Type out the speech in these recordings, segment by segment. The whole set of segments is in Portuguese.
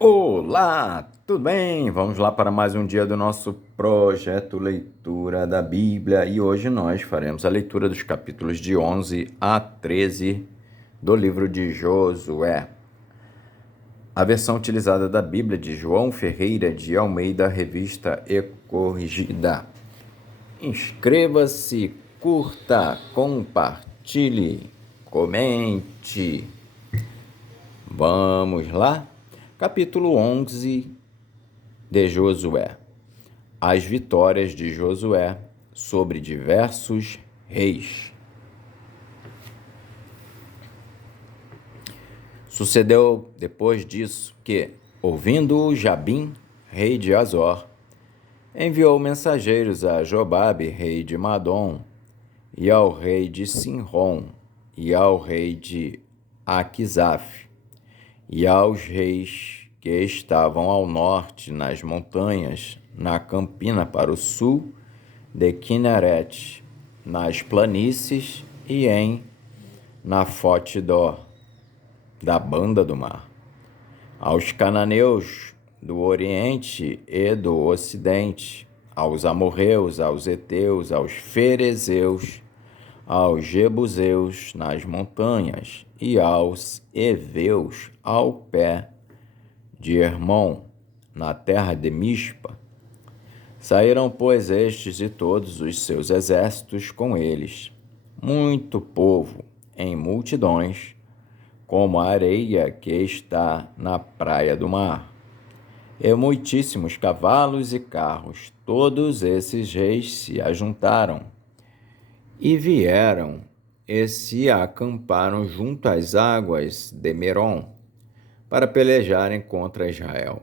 Olá, tudo bem? Vamos lá para mais um dia do nosso projeto Leitura da Bíblia e hoje nós faremos a leitura dos capítulos de 11 a 13 do livro de Josué. A versão utilizada da Bíblia de João Ferreira de Almeida, revista e corrigida. Inscreva-se, curta, compartilhe, comente. Vamos lá? Capítulo 11 de Josué. As vitórias de Josué sobre diversos reis. Sucedeu depois disso que, ouvindo Jabim, rei de Azor, enviou mensageiros a Jobabe, rei de Madom, e ao rei de Sinrom, e ao rei de Aquisaf, e aos reis que estavam ao norte nas montanhas, na campina para o sul de Quinerete, nas planícies e em Nafote-dor, da banda do mar, aos cananeus do oriente e do ocidente, aos amorreus, aos heteus, aos ferezeus, aos jebuseus nas montanhas e aos heveus ao pé de Hermon, na terra de Mispa. Saíram, pois, estes e todos os seus exércitos com eles, muito povo, em multidões, como a areia que está na praia do mar, e muitíssimos cavalos e carros. Todos esses reis se ajuntaram e vieram e se acamparam junto às águas de Merom, para pelejarem contra Israel.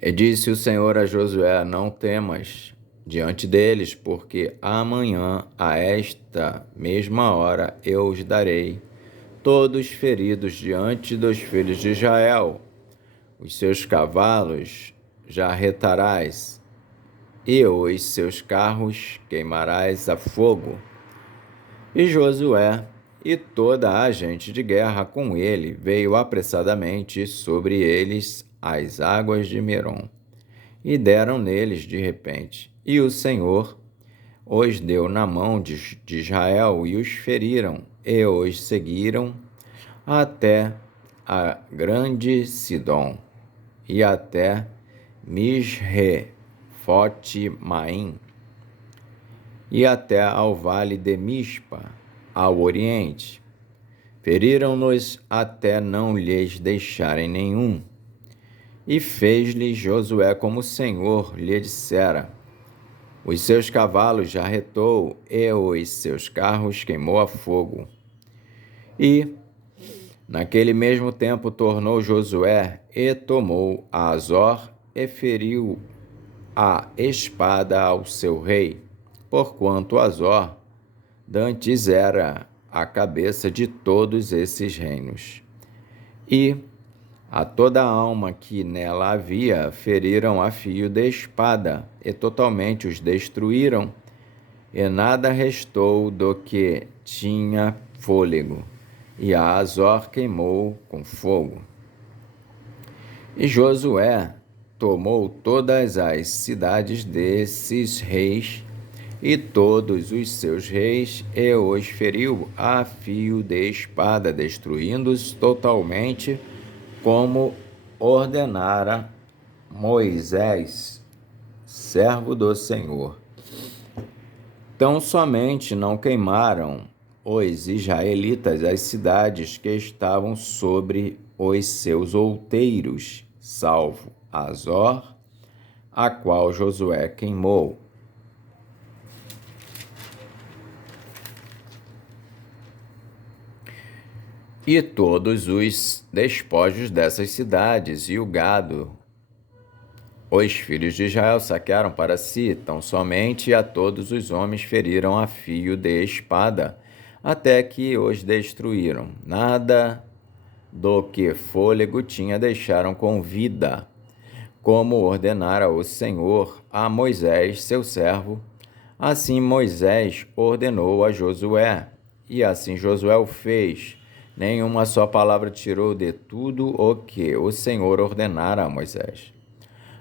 E disse o Senhor a Josué: não temas diante deles, porque amanhã, a esta mesma hora, eu os darei todos feridos diante dos filhos de Israel. Os seus cavalos jarretarás, e os seus carros queimarás a fogo. E Josué e toda a gente de guerra com ele veio apressadamente sobre eles as águas de Merom, e deram neles de repente. E o Senhor os deu na mão de Israel, e os feriram, e os seguiram até a grande Sidom, e até Misrefote-maim, e até ao vale de Mispa, ao oriente. Feriram-nos até não lhes deixarem nenhum. E fez-lhe Josué como o Senhor lhe dissera. Os seus cavalos jarretou, e os seus carros queimou a fogo. E, naquele mesmo tempo, tornou Josué, e tomou a Azor, e feriu a espada ao seu rei, porquanto Azor dantes era a cabeça de todos esses reinos. E a toda a alma que nela havia feriram a fio de espada, e totalmente os destruíram, e nada restou do que tinha fôlego, e a Azor queimou com fogo. E Josué tomou todas as cidades desses reis, e todos os seus reis, e os feriu a fio de espada, destruindo-os totalmente, como ordenara Moisés, servo do Senhor. Tão somente não queimaram os israelitas as cidades que estavam sobre os seus outeiros, salvo Azor, a qual Josué queimou. E todos os despojos dessas cidades e o gado, os filhos de Israel saquearam para si, tão somente a todos os homens feriram a fio de espada, até que os destruíram. Nada do que fôlego tinha deixaram com vida, como ordenara o Senhor a Moisés, seu servo. Assim Moisés ordenou a Josué, e assim Josué o fez. nenhuma só palavra tirou de tudo o que o Senhor ordenara a Moisés.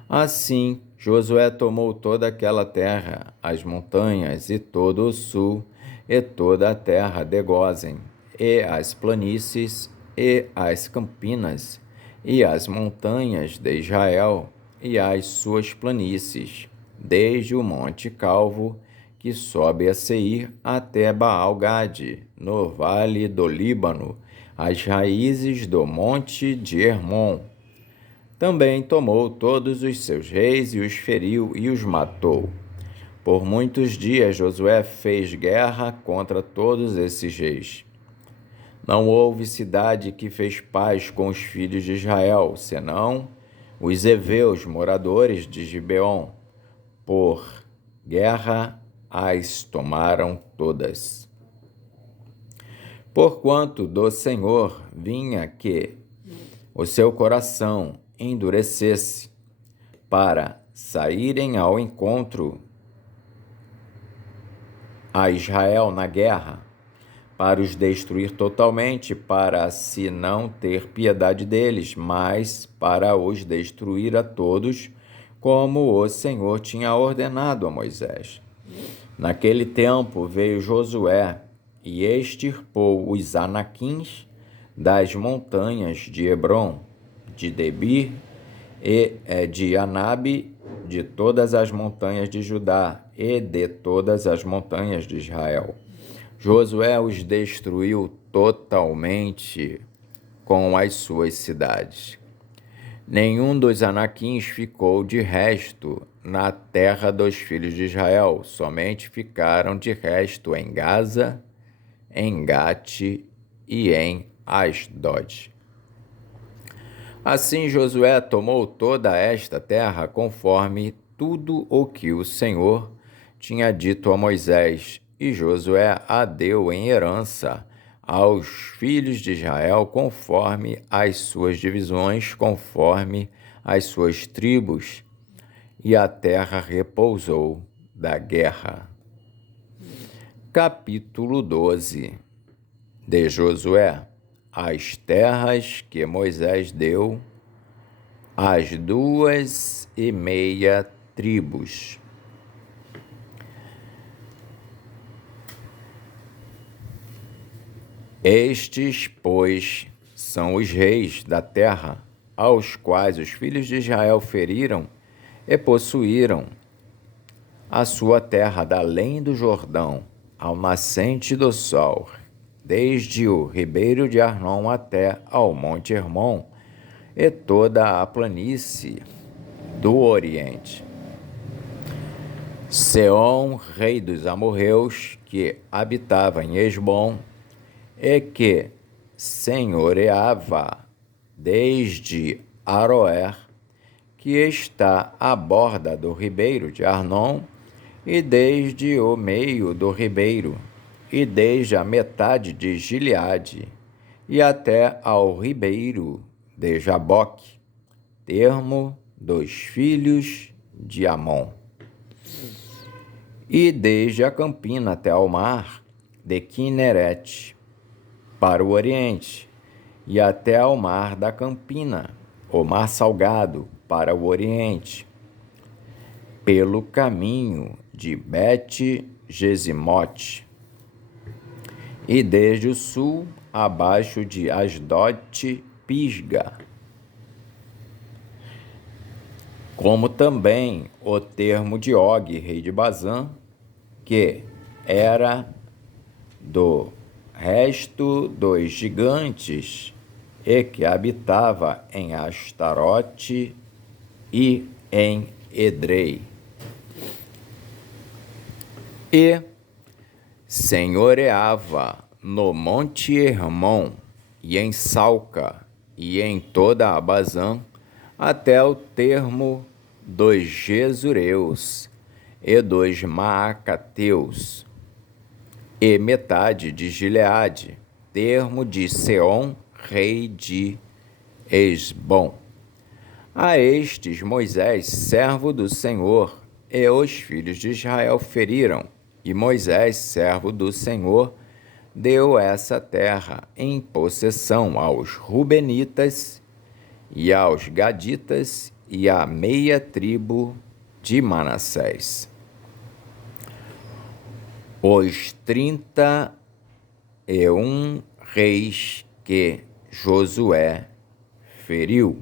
Assim, Josué tomou toda aquela terra, as montanhas e todo o sul, e toda a terra de Gósen, e as planícies, e as campinas, e as montanhas de Israel, e as suas planícies, desde o monte Calvo, que sobe a Seir, até Baal-Gade, no vale do Líbano, as raízes do monte de Hermon. Também tomou todos os seus reis e os feriu e os matou. Por muitos dias Josué fez guerra contra todos esses reis. Não houve cidade que fez paz com os filhos de Israel, senão os heveus, moradores de Gibeon. Por guerra as tomaram todas. Porquanto do Senhor vinha que o seu coração endurecesse para saírem ao encontro a Israel na guerra, para os destruir totalmente, para se não ter piedade deles, mas para os destruir a todos, como o Senhor tinha ordenado a Moisés. Naquele tempo veio Josué e extirpou os anaquins das montanhas de Hebrom, de Debir e de Anabe, de todas as montanhas de Judá e de todas as montanhas de Israel. Josué os destruiu totalmente com as suas cidades. Nenhum dos anaquins ficou de resto na terra dos filhos de Israel, somente ficaram de resto em Gaza, em Gate e em Asdod. Assim Josué tomou toda esta terra conforme tudo o que o Senhor tinha dito a Moisés, e Josué a deu em herança aos filhos de Israel conforme as suas divisões, conforme as suas tribos, e a terra repousou da guerra. Capítulo 12 de Josué. As terras que Moisés deu às 2,5 tribos. Estes, pois, são os reis da terra, aos quais os filhos de Israel feriram e possuíram a sua terra da além do Jordão, ao nascente do sol, desde o ribeiro de Arnon até ao monte Hermon, e toda a planície do Oriente. Seom, rei dos amorreus, que habitava em Esbom, e que senhoreava desde Aroer, que está à borda do ribeiro de Arnon, e desde o meio do ribeiro, e desde a metade de Gileade, e até ao ribeiro de Jaboque, termo dos filhos de Amon. E desde a campina até ao mar de Quinerete, para o oriente, e até ao mar da campina, o mar salgado, para o oriente, pelo caminho de Bet-Gesimote, e desde o sul, abaixo de Asdod-Pisga, como também o termo de Og, rei de Bazã, que era do resto dos gigantes e que habitava em Astarote e em Edrei. E senhoreava no monte Hermon, e em Salca, e em toda a Bazã, até o termo dos Gesureus e dos Maacateus, e metade de Gileade, termo de Seom, rei de Esbom. A estes Moisés, servo do Senhor, e os filhos de Israel feriram, e Moisés, servo do Senhor, deu essa terra em possessão aos Rubenitas e aos Gaditas e à meia tribo de Manassés. Os 31 reis que Josué feriu.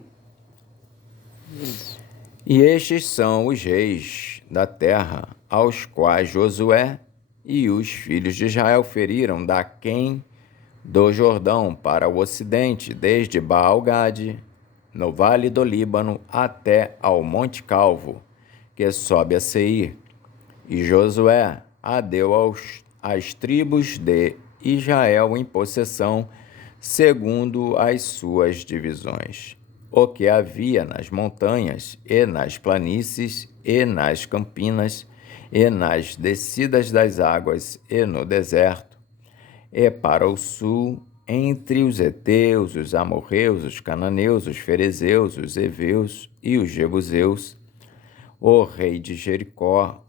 E estes são os reis da terra, aos quais Josué e os filhos de Israel feriram daquém do Jordão para o ocidente, desde Baal-Gade, no vale do Líbano, até ao Monte Calvo, que sobe a Seir. E Josué a deu às tribos de Israel em possessão, segundo as suas divisões. O que havia nas montanhas e nas planícies e nas campinas e nas descidas das águas e no deserto, e para o sul, entre os heteus, os amorreus, os cananeus, os ferezeus, os heveus e os jebuseus, o rei de Jericó,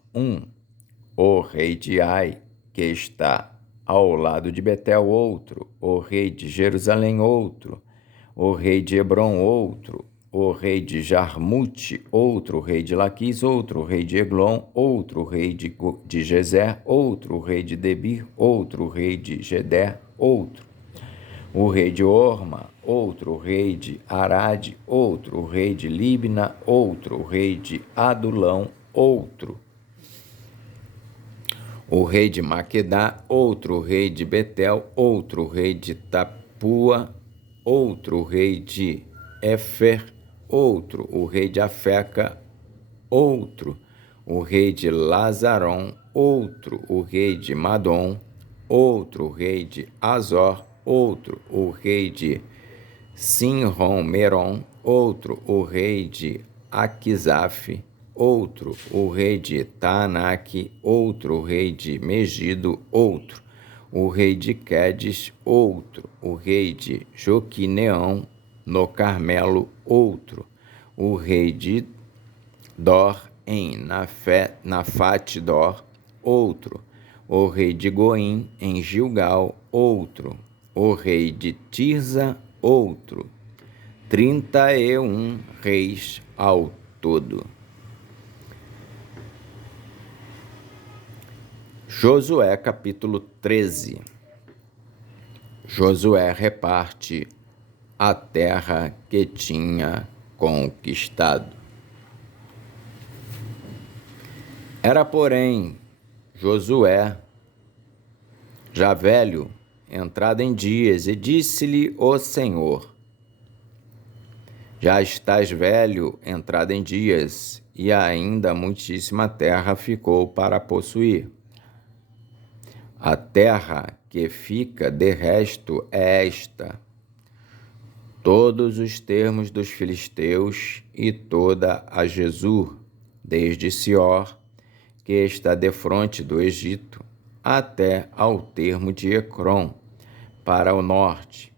o rei de Ai, que está ao lado de Betel, outro, o rei de Jerusalém, outro, o rei de Hebron, outro, o rei de Jarmute, outro rei de Laquis, outro rei de Eglon, outro rei de Gezer, outro rei de Debir, outro rei de Geder, outro, o rei de Orma, outro rei de Arade, outro rei de Libna, outro rei de Adulão, outro, o rei de Maquedá, outro rei de Betel, outro rei de Tapua, outro rei de Éfer, outro, o rei de Afeca, outro, o rei de Lazaron, outro, o rei de Madom, outro, o rei de Azor, outro, o rei de Sinrom-Meron, outro, o rei de Aquisaf, outro, o rei de Taanaque, outro, o rei de Megido, outro, o rei de Quedes, outro, o rei de Joquineão, no Carmelo, outro, o rei de Dor, em Nafate-Dor, outro, o rei de Goim, em Gilgal, outro, o rei de Tirza, outro. 31 reis ao todo. Josué capítulo 13. Josué reparte a terra que tinha conquistado. Era, porém, Josué, já velho, entrado em dias, e disse-lhe o Senhor: já estás velho, entrado em dias, e ainda muitíssima terra ficou para possuir. A terra que fica de resto é esta: todos os termos dos filisteus e toda a Jesur, desde Sior, que está defronte do Egito, até ao termo de Ecrom, para o norte,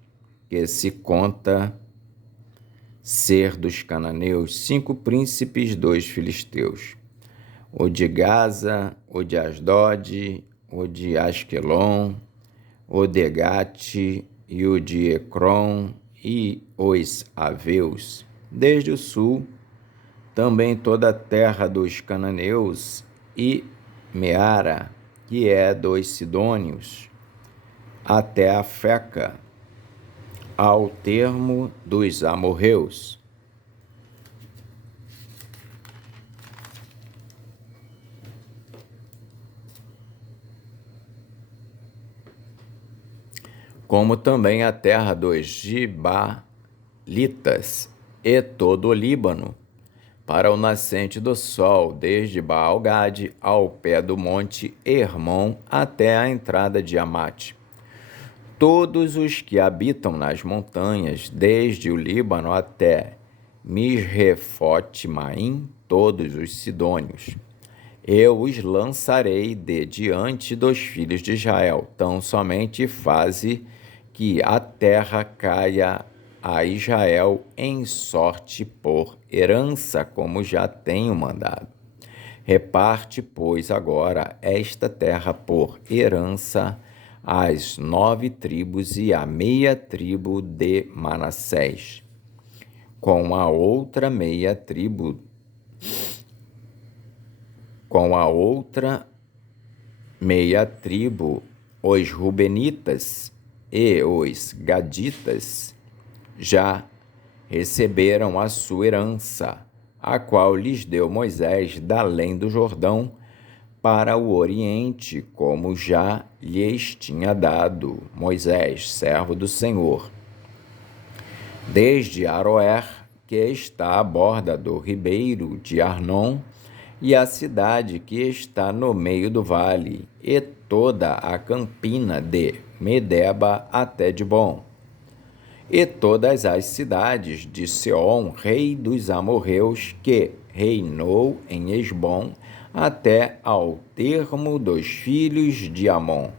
que se conta ser dos cananeus 5 príncipes dos filisteus: o de Gaza, o de Asdod, o de Asquelon, o de Gate e o de Ecrom e os aveus. Desde o sul, também toda a terra dos cananeus e Meara, que é dos sidônios, até a Feca, ao termo dos amorreus. Como também a terra dos Gibalitas e todo o Líbano, para o nascente do sol, desde Baal-Gade ao pé do monte Hermon até a entrada de Amate. Todos os que habitam nas montanhas, desde o Líbano até Misrefote-Maim, todos os sidônios. Eu os lançarei de diante dos filhos de Israel, tão somente faze que a terra caia a Israel em sorte por herança, como já tenho mandado. Reparte, pois, agora esta terra por herança as 9 tribos e a meia tribo de Manassés, com a outra meia tribo os Rubenitas e os Gaditas já receberam a sua herança, a qual lhes deu Moisés da além do Jordão para o oriente, como já lhes tinha dado Moisés, servo do Senhor, desde Aroer, que está à borda do ribeiro de Arnon, e a cidade que está no meio do vale, e toda a campina de Medeba até Dibom, e todas as cidades de Seom, rei dos amorreus, que reinou em Esbom, até ao termo dos filhos de Amon,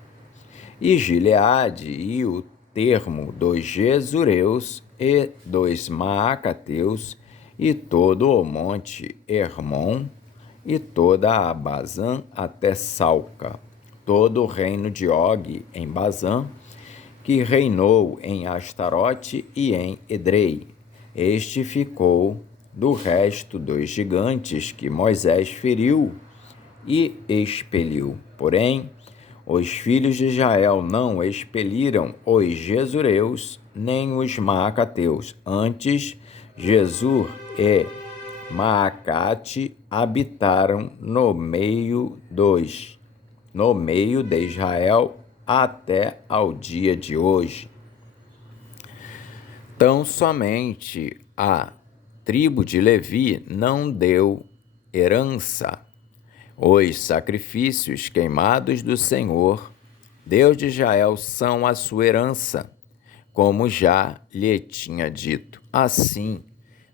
e Gileade, e o termo dos Jesureus e dos Maacateus, e todo o monte Hermon, e toda a Bazã até Salca, todo o reino de Og em Bazã, que reinou em Astarote e em Edrei. Este ficou do resto dos gigantes que Moisés feriu e expeliu. Porém, os filhos de Israel não expeliram os Jesureus nem os Maacateus. Antes, Jesur e Maacate habitaram no meio de Israel até ao dia de hoje. Tão somente a tribo de Levi não deu herança. Os sacrifícios queimados do Senhor, Deus de Israel, são a sua herança, como já lhe tinha dito. Assim,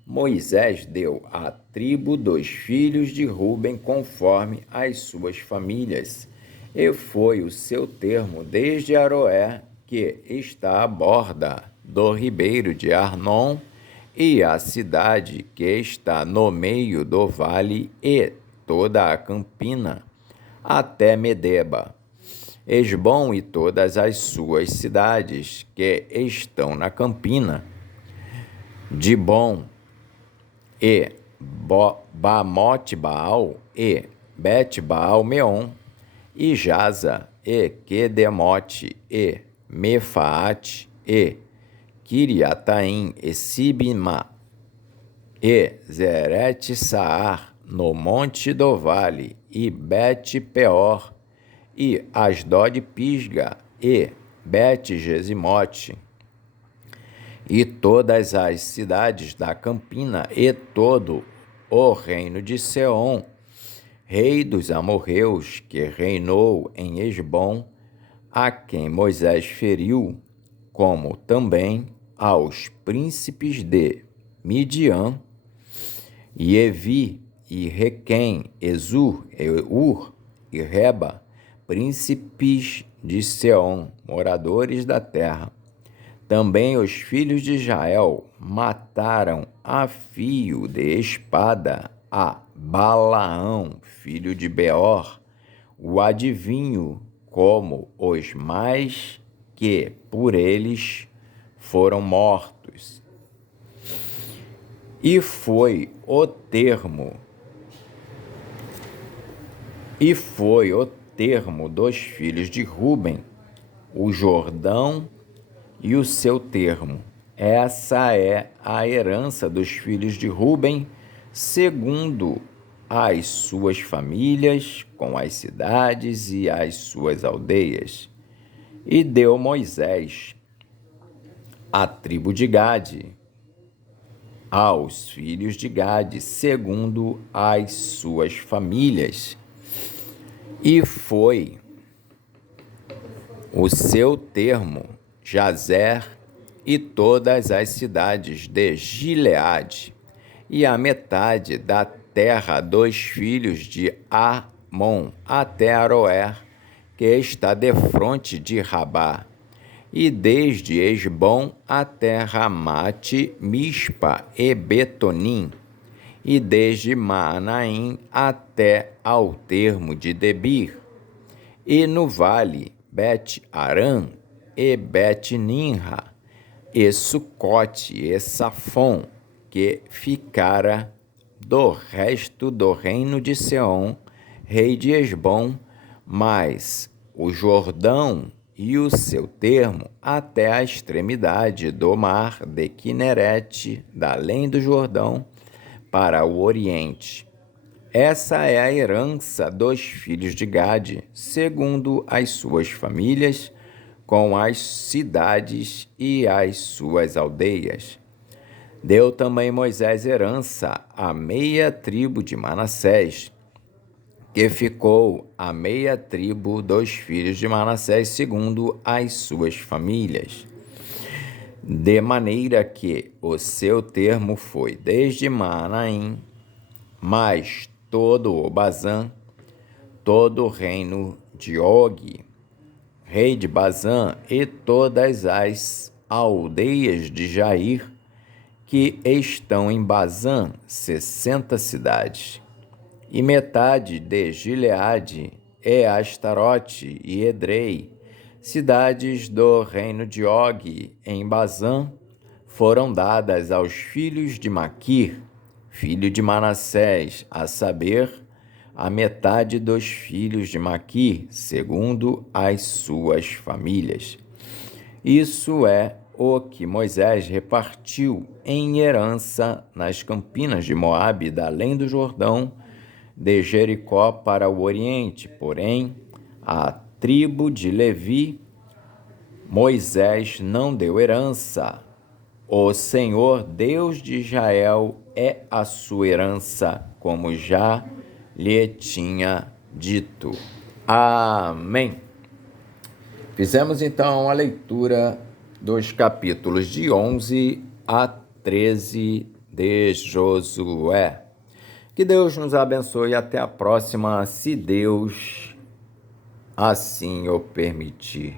Moisés deu à tribo dos filhos de Ruben conforme as suas famílias, e foi o seu termo desde Aroé, que está à borda do ribeiro de Arnon, e a cidade que está no meio do vale, e toda a campina, até Medeba, Esbom e todas as suas cidades que estão na campina, Dibom e Bamote Baal e Bet-Baal Meon, e Jaza, e Quedemote, e Mefaate, e Kiriataim, e Sibima, e Zerete-Saar, no monte do vale, e Bet-Peor, e Asdod-Pisga, e Bet-Gesimote, e todas as cidades da campina, e todo o reino de Seom, rei dos amorreus, que reinou em Esbom, a quem Moisés feriu, como também aos príncipes de Midian, e Evi, e Requém, Ezur, e Ur, e Reba, príncipes de Seom, moradores da terra. Também os filhos de Israel mataram a fio de espada a Balaão, filho de Beor, o adivinho, como os mais que por eles foram mortos. E foi o termo dos filhos de Ruben, o Jordão e o seu termo. Essa é a herança dos filhos de Ruben, segundo as suas famílias, com as cidades e as suas aldeias. E deu Moisés a tribo de Gade aos filhos de Gade, segundo as suas famílias. E foi o seu termo Jazer e todas as cidades de Gileade, e a metade da terra dos filhos de Amon, até Aroer, que está defronte de Rabá, e desde Esbom até Ramate, Mispa e Betonim, e desde Maanaim até ao termo de Debir, e no vale Bet-Aram, e Bet-Nimra, e Sucote, e Safon, que ficara do resto do reino de Seom, rei de Esbom, mas o Jordão e o seu termo até a extremidade do mar de Quinerete, da além do Jordão, para o oriente. Essa é a herança dos filhos de Gade, segundo as suas famílias, com as cidades e as suas aldeias. Deu também Moisés herança à meia tribo de Manassés, que ficou a meia tribo dos filhos de Manassés, segundo as suas famílias. De maneira que o seu termo foi desde Manaim, mais todo o Bazã, todo o reino de Og, rei de Bazã, e todas as aldeias de Jair, que estão em Bazã, 60 cidades, e metade de Gileade, e Astarote e Edrei, cidades do reino de Og, em Bazã, foram dadas aos filhos de Maquir, filho de Manassés, a saber, a metade dos filhos de Maquir, segundo as suas famílias. Isso é o que Moisés repartiu em herança nas campinas de Moabe, da além do Jordão, de Jericó para o oriente. Porém, a tribo de Levi, Moisés não deu herança. O Senhor, Deus de Israel, é a sua herança, como já lhe tinha dito. Amém. Fizemos então a leitura dos capítulos de 11 a 13 de Josué. Que Deus nos abençoe e até a próxima, se Deus assim o permitir.